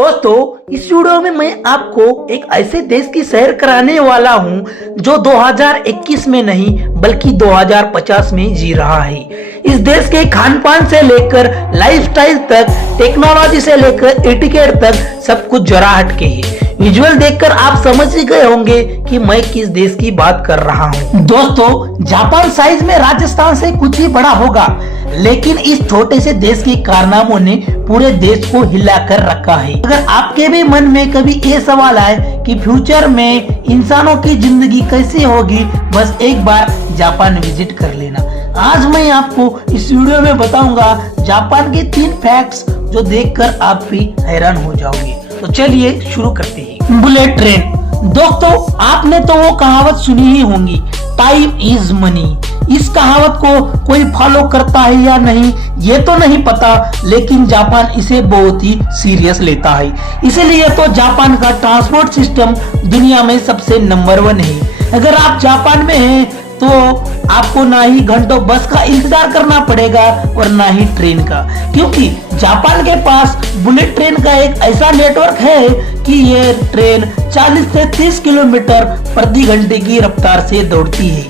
दोस्तों, इस वीडियो में मैं आपको एक ऐसे देश की सैर कराने वाला हूं जो 2021 में नहीं बल्कि 2050 में जी रहा है। इस देश के खान पान से लेकर लाइफस्टाइल तक, टेक्नोलॉजी से लेकर एटिकेट तक सब कुछ जरा हटके है। विजुअल देखकर आप समझ ही गए होंगे कि मैं किस देश की बात कर रहा हूँ। दोस्तों, जापान साइज में राजस्थान से कुछ ही बड़ा होगा, लेकिन इस छोटे से देश के कारनामों ने पूरे देश को हिला कर रखा है। अगर आपके भी मन में कभी ये सवाल आए कि फ्यूचर में इंसानों की जिंदगी कैसी होगी, बस एक बार जापान विजिट कर लेना। आज मैं आपको इस वीडियो में बताऊंगा जापान के 3 फैक्ट्स जो देखकर आप भी हैरान हो जाओगे। तो चलिए शुरू करते हैं। Bullet train. दोस्तों, आपने तो वो कहावत सुनी ही होंगी, टाइम इज मनी। इस कहावत को कोई फॉलो करता है या नहीं ये तो नहीं पता, लेकिन जापान इसे बहुत ही सीरियस लेता है। इसीलिए तो जापान का ट्रांसपोर्ट सिस्टम दुनिया में सबसे नंबर 1 है। अगर आप जापान में हैं तो आपको ना ही घंटों बस का इंतजार करना पड़ेगा और ना ही ट्रेन का, क्योंकि जापान के पास बुलेट ट्रेन का एक ऐसा नेटवर्क है कि ये ट्रेन 40 से 30 किलोमीटर प्रति घंटे की रफ्तार से दौड़ती है।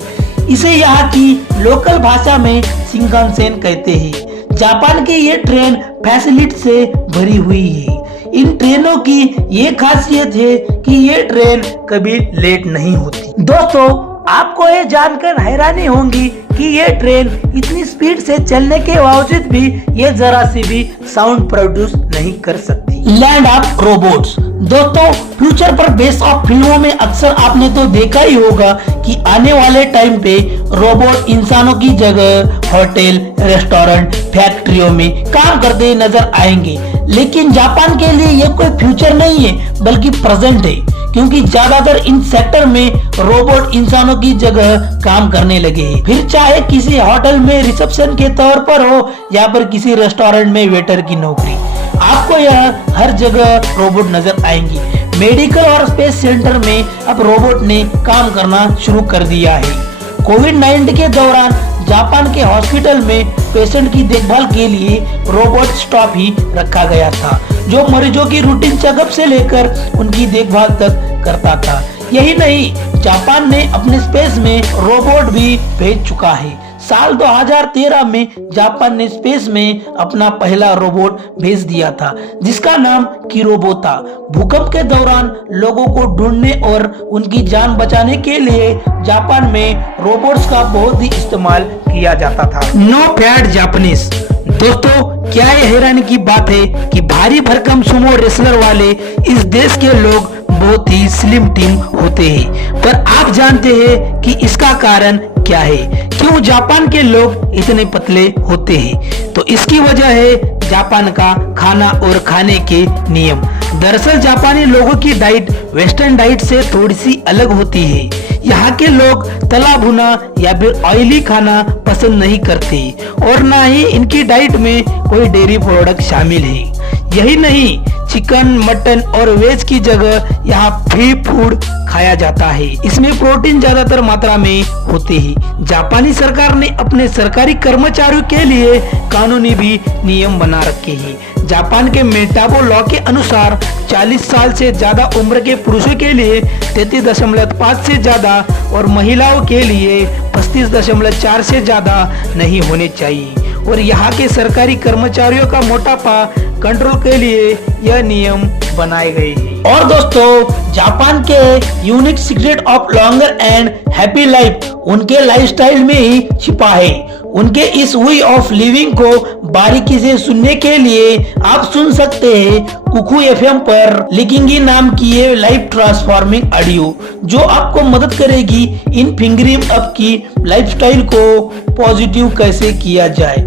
इसे यहाँ की लोकल भाषा में शिंकानसेन कहते हैं। जापान की ये ट्रेन फैसिलिटी से भरी हुई है। इन ट्रेनों की ये खासियत है कि ये ट्रेन कभी लेट नहीं होती। दोस्तों, आपको ये जानकर हैरानी होगी कि ये ट्रेन इतनी स्पीड से चलने के बावजूद भी ये जरा सी भी साउंड प्रोड्यूस नहीं कर सकती। Land of robots. दोस्तों, फ्यूचर पर बेस ऑफ फिल्मों में अक्सर आपने तो देखा ही होगा कि आने वाले टाइम पे रोबोट इंसानों की जगह होटल, रेस्टोरेंट, फैक्ट्रियों में काम करते नजर आएंगे। लेकिन जापान के लिए ये कोई फ्यूचर नहीं है बल्कि प्रेजेंट है, क्योंकि ज्यादातर इन सेक्टर में रोबोट इंसानों की जगह काम करने लगे हैं। फिर चाहे किसी होटल में रिसेप्शन के तौर पर हो या फिर किसी रेस्टोरेंट में वेटर की नौकरी, आपको यह हर जगह रोबोट नजर आएंगी। मेडिकल और स्पेस सेंटर में अब रोबोट ने काम करना शुरू कर दिया है। कोविड-19 के दौरान जापान के हॉस्पिटल में पेशेंट की देखभाल के लिए रोबोट स्टाफ ही रखा गया था, जो मरीजों की रूटीन चेकअप से लेकर उनकी देखभाल तक करता था। यही नहीं, जापान ने अपने स्पेस में रोबोट भी भेज चुका है। साल 2013 में जापान ने स्पेस में अपना पहला रोबोट भेज दिया था, जिसका नाम किरोबो था। भूकंप के दौरान लोगों को ढूंढने और उनकी जान बचाने के लिए जापान में रोबोट्स का बहुत ही इस्तेमाल किया जाता था। No fat Japanese. दोस्तों, क्या ये हैरानी की बात है कि भारी भरकम सुमो रेसलर वाले इस देश के लोग बहुत ही स्लिम टीम होते हैं, पर आप जानते हैं कि इसका कारण क्या है? क्यों जापान के लोग इतने पतले होते हैं? तो इसकी वजह है जापान का खाना और खाने के नियम। दरअसल जापानी लोगों की डाइट वेस्टर्न डाइट से थोड़ी सी अलग होती है। यहाँ के लोग तला भुना या फिर ऑयली खाना पसंद नहीं करते और ना ही इनकी डाइट में कोई डेयरी प्रोडक्ट शामिल है। यही नहीं, चिकन, मटन और वेज की जगह यहाँ फ्री फूड खाया जाता है। इसमें प्रोटीन ज्यादातर मात्रा में होते हैं। जापानी सरकार ने अपने सरकारी कर्मचारियों के लिए कानूनी भी नियम बना रखे हैं। जापान के मेटाबो लॉ के अनुसार 40 साल से ज्यादा उम्र के पुरुषों के लिए 33.5 से ज्यादा और महिलाओं के लिए 35.4 से ज्यादा नहीं होने चाहिए। और यहाँ के सरकारी कर्मचारियों का मोटापा कंट्रोल के लिए यह नियम बनाए गए हैं। और दोस्तों, जापान के unique secret of longer and happy life उनके लाइफस्टाइल में ही छिपा है। उनके इस वे ऑफ लिविंग को बारीकी से सुनने के लिए आप सुन सकते हैं कुकू FM पर लिकिंगी नाम की ये लाइफ ट्रांसफॉर्मिंग ऑडियो, जो आपको मदद करेगी इन फिंगरिंग अप की लाइफस्टाइल को पॉजिटिव कैसे किया जाए।